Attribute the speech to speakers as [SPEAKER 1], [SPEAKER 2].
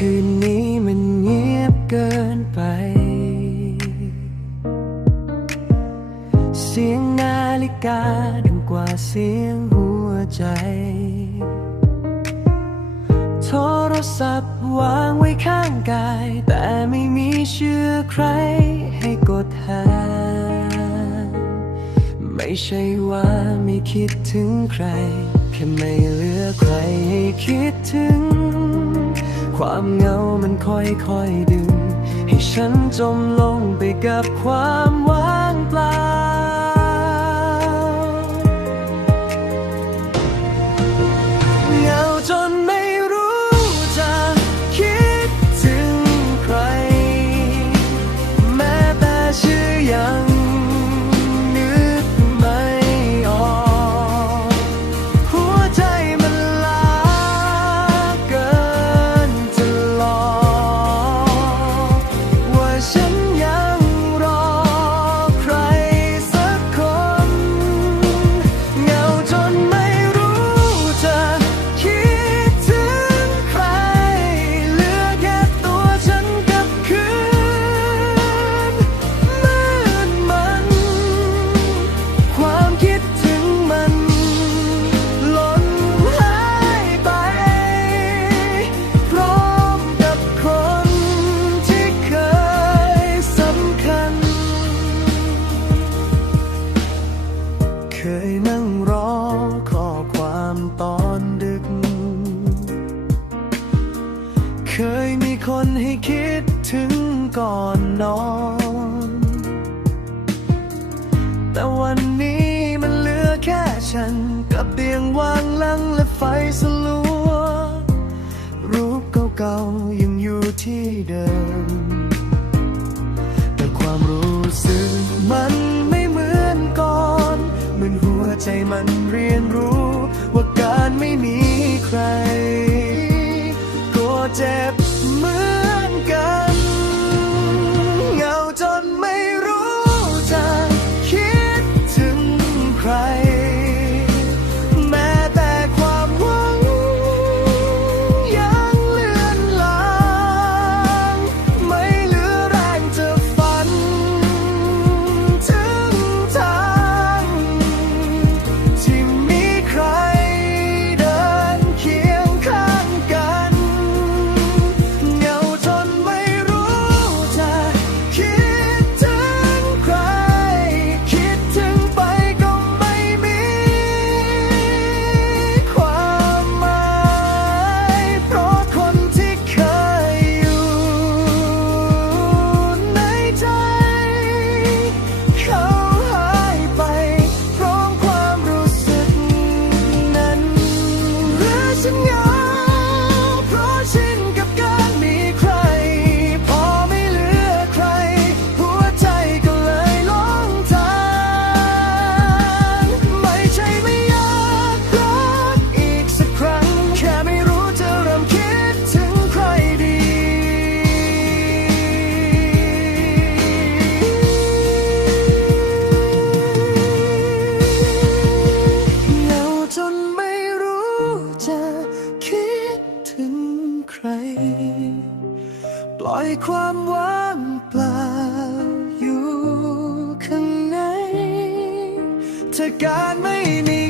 [SPEAKER 1] คืนนี้มันเงียบเกินไป เสียงนาฬิกาดังกว่าเสียงหัวใจ โทรศัพท์วางไว้ข้างกาย แต่ไม่มีเชื่อใครให้กดหา ไม่ใช่ว่าไม่คิดถึงใคร แค่ไม่เหลือใครให้คิดถึง ความเหงามันค่อยๆดึง ให้ฉันจมลงไปกับความ ฉันกับเตียงว่างลังและไฟสลัว รูปเก่าๆยังอยู่ที่เดิม แต่ความรู้สึกมันไม่เหมือนก่อนเหมือนหัวใจมันเรียนรู้ ว่าการไม่มีใคร ก็เจ็บ ล่อยความว่างเปล่าอยู่ข้างในถ้าการไม่มี